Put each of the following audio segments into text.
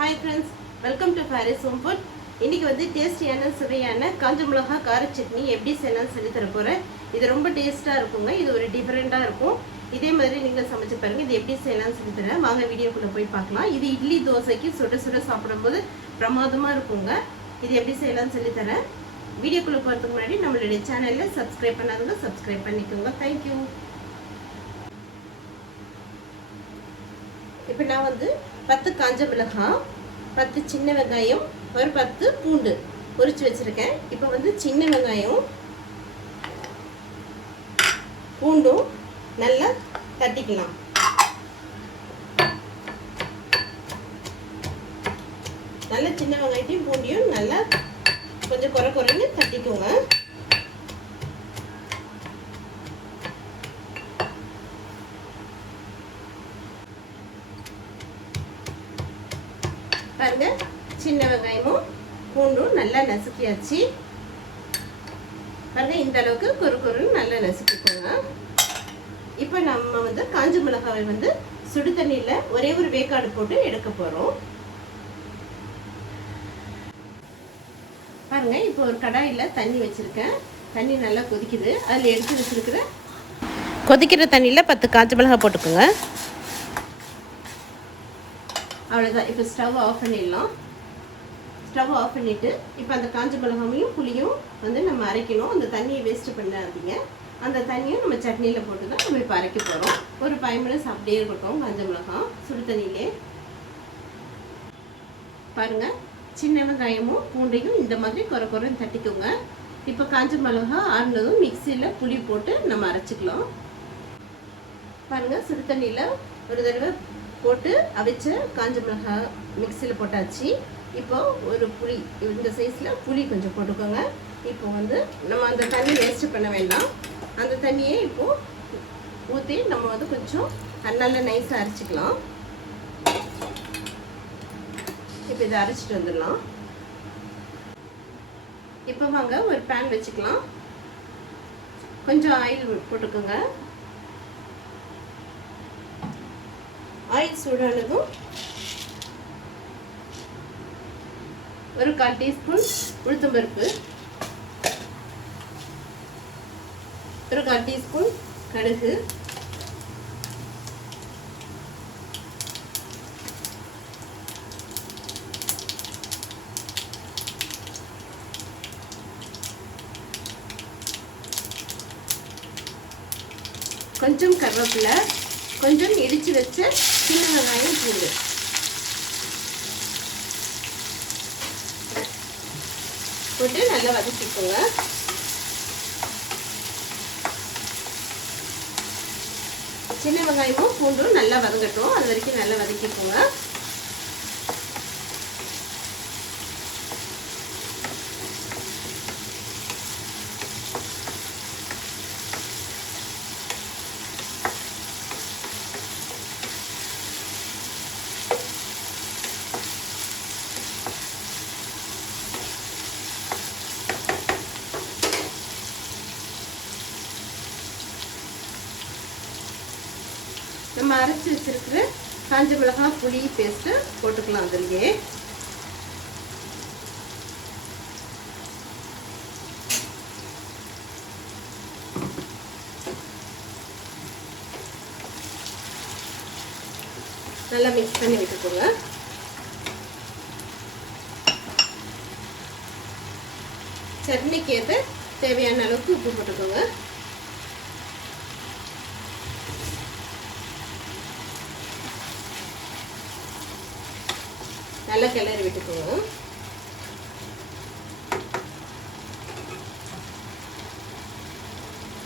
Hi friends, welcome to Paris Home Food. இன்னைக்கு வந்து டேஸ்டியான சுவையான காஞ்ச மிளகாய் கார சட்னி எப்படி செய்யலாம்னு சொல்லி தர போறேன். இது ரொம்ப டேஸ்டா இருக்குங்க. இது ஒரு டிஃபரெண்டா இருக்கும். இதே மாதிரி நீங்க சமைச்சு பாருங்க. இது எப்படி செய்யலாம்னு சொல்லி தரேன். வாங்க வீடியோக்குள்ள போய் பார்க்கலாம். இது இட்லி தோசைக்கு சுட சுட சாப்பிடும்போது பிரமாதமா இருக்குங்க. இது எப்படி செய்யலாம்னு சொல்லி தரேன். வீடியோக்குள்ள போறதுக்கு முன்னாடி நம்மளுடைய சேனலை சப்ஸ்கிரைப் பண்ணாதவங்க சப்ஸ்கிரைப் பண்ணிக்கோங்க. Thank you. இப்போ நான் வந்து 10 காஞ்ச மிளகாய், 10 சின்ன வெங்காயம், ஒரு 10 பூண்டு உரிச்சு வச்சிருக்கேன். இப்போ வந்து சின்ன வெங்காயம் பூண்டும் நல்லா தட்டிக்கலாம். நல்லா சின்ன வெங்காயத்தையும் பூண்டையும் நல்லா கொஞ்சம் குறைன்னு தட்டிக்கோங்க. பாருங்க, சின்ன வெங்காயமும் பூண்டும் நல்லா நசுக்கியாச்சு. பாருங்க, இந்த அளவுக்கு குறுன்னு நல்லா நசுக்கிக்கோங்க. இப்போ நம்ம வந்து காஞ்ச மிளகாவை வந்து சுடு தண்ணியில ஒரே ஒரு வேக்காடு போட்டு எடுக்க போறோம். பாருங்க, இப்போ ஒரு கடாயில தண்ணி வச்சிருக்கேன். தண்ணி நல்லா கொதிக்குது. அதில் எடுத்து வச்சிருக்கிற கொதிக்கிற தண்ணியில் 10 காஞ்ச மிளகாய் போட்டுக்கோங்க. அவ்வளோதான். இப்போ ஸ்டவ் ஆஃப் பண்ணிடலாம். ஸ்டவ் ஆஃப் பண்ணிவிட்டு இப்போ அந்த காஞ்ச மிளகாயும் புளியும் வந்து நம்ம அரைக்கணும். அந்த தண்ணியை வேஸ்ட்டு பண்ணாதீங்க. அந்த தண்ணியும் நம்ம சட்னியில் போட்டு தான் நம்ம இப்போ அரைக்க போகிறோம். ஒரு 5 மினிட்ஸ் அப்படியே இருக்கட்டும். காஞ்ச மிளகாய் சுடு தண்ணியிலே. பாருங்கள், சின்ன வெங்காயமும் பூண்டையும் இந்த மாதிரி குறைன்னு தட்டிக்கோங்க. இப்போ காஞ்ச மிளகாய் ஆறுனதும் மிக்சியில் புளி போட்டு நம்ம அரைச்சிக்கலாம். பாருங்கள், சுடு தண்ணியில் ஒரு தடவை போட்டு அவிச்ச காஞ்ச மிளகாய் மிக்சியில் போட்டாச்சு. இப்போ ஒரு புளி இந்த சைஸில் புளி கொஞ்சம் போட்டுக்கோங்க. இப்போ வந்து நம்ம அந்த தண்ணி வேஸ்ட் பண்ண வேண்டாம். அந்த தண்ணியை இப்போது ஊற்றி நம்ம வந்து கொஞ்சம் நல்லா நைஸாக அரைச்சிக்கலாம். இப்போ இதை அரைச்சிட்டு வந்துடலாம். இப்போ வாங்க ஒரு பேன் வச்சுக்கலாம். கொஞ்சம் ஆயில் போட்டுக்கோங்க. ஆயில் சூடானதும் ஒரு 1/4 டீஸ்பூன் உளுத்தம்பருப்பு, ஒரு 1/4 டீஸ்பூன் கடுகு, கொஞ்சம் கருவேப்பிலை, கொஞ்சம் இடிச்சு வச்ச சின்ன வெங்காயம் பூண்டு போட்டு நல்லா வதக்கிக்கோங்க. சின்ன வெங்காயமும் பூண்டும் நல்லா வதங்கட்டும். அது வரைக்கும் நல்லா வதக்கிக்கோங்க. நம்ம அரைச்சி வச்சிருக்கிற காஞ்ச மிளகாய் புளி பேஸ்ட்டு போட்டுக்கலாம். அதுலேயே நல்லா மிக்ஸ் பண்ணி விட்டுக்கோங்க. சட்னிக்கு ஏற்ற தேவையான அளவுக்கு உப்பு போட்டுக்கோங்க. நல்லா கிளறி விட்டுக்கோங்க.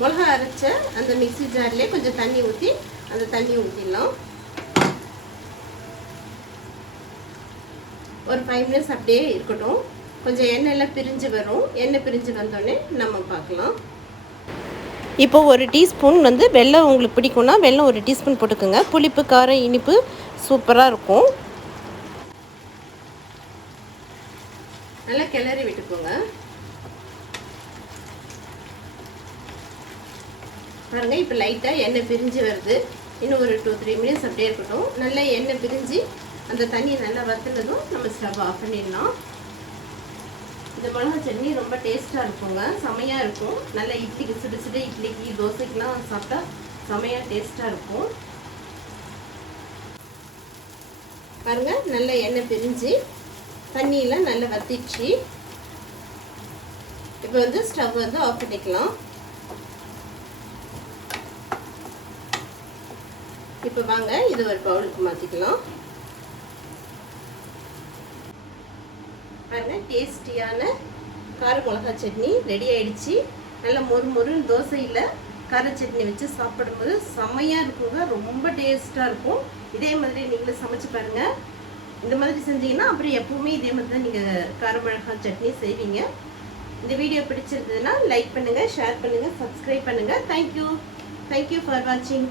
மிளகா அரைச்ச அந்த மிக்ஸி ஜார்லேயே கொஞ்சம் தண்ணி ஊற்றி அந்த தண்ணியை ஊற்றிடலாம். ஒரு 5 மினிட்ஸ் அப்படியே இருக்கட்டும். கொஞ்சம் எண்ணெயெல்லாம் பிரிஞ்சு வரும். எண்ணெய் பிரிஞ்சு வந்தோடனே நம்ம பார்க்கலாம். இப்போ ஒரு டீஸ்பூன் வந்து வெல்லம் உங்களுக்கு பிடிக்கும்னா வெல்லம் ஒரு டீஸ்பூன் போட்டுக்கோங்க. புளிப்பு காரம் இனிப்பு சூப்பராக இருக்கும். நல்லா கிளறி விட்டுக்கோங்க. பாருங்க, இப்போ லைட்டாக எண்ணெய் பிரிஞ்சு வருது. இன்னும் ஒரு 2-3 மினிட்ஸ் அப்படியே இருக்கட்டும். நல்லா எண்ணெய் பிரிஞ்சு அந்த தண்ணியை நல்லா வத்துனதும் நம்ம ஸ்டவ் ஆஃப் பண்ணிடலாம். இந்த மிளகா சட்னி ரொம்ப டேஸ்ட்டாக இருக்குங்க, செமையாக இருக்கும். நல்லா இட்லிக்கு சுடு சுடு இட்லிக்கு தோசைக்கெலாம் சாப்பிட்டா செமையாக டேஸ்ட்டாக இருக்கும். பாருங்கள், நல்ல எண்ணெய் பிரிஞ்சு தண்ணியெலாம் நல்லா வத்திடுச்சு. இப்போ வந்து ஸ்டவ் வந்து ஆஃப் பண்ணிக்கலாம். இப்போ வாங்க இது ஒரு பவுலுக்கு மாற்றிக்கலாம். பாருங்க, டேஸ்டியான கார மிளகா சட்னி ரெடி ஆயிடுச்சு. நல்லா மொறு மொறுன்னு தோசையில் கார சட்னி வச்சு சாப்பிடும்போது செம்மையாக இருக்குங்க, ரொம்ப டேஸ்ட்டாக இருக்கும். இதே மாதிரி நீங்களும் சமைச்சு பாருங்கள். இந்த மாதிரி செஞ்சீங்கன்னா அப்புறம் எப்பவுமே இதே மாதிரி தான் நீங்கள் கார மிளகா சட்னி செய்வீங்க. இந்த வீடியோ பிடிச்சிருந்ததுன்னா லைக் பண்ணுங்கள், ஷேர் பண்ணுங்கள், சப்ஸ்கிரைப் பண்ணுங்கள். தேங்க்யூ ஃபார் வாட்சிங்.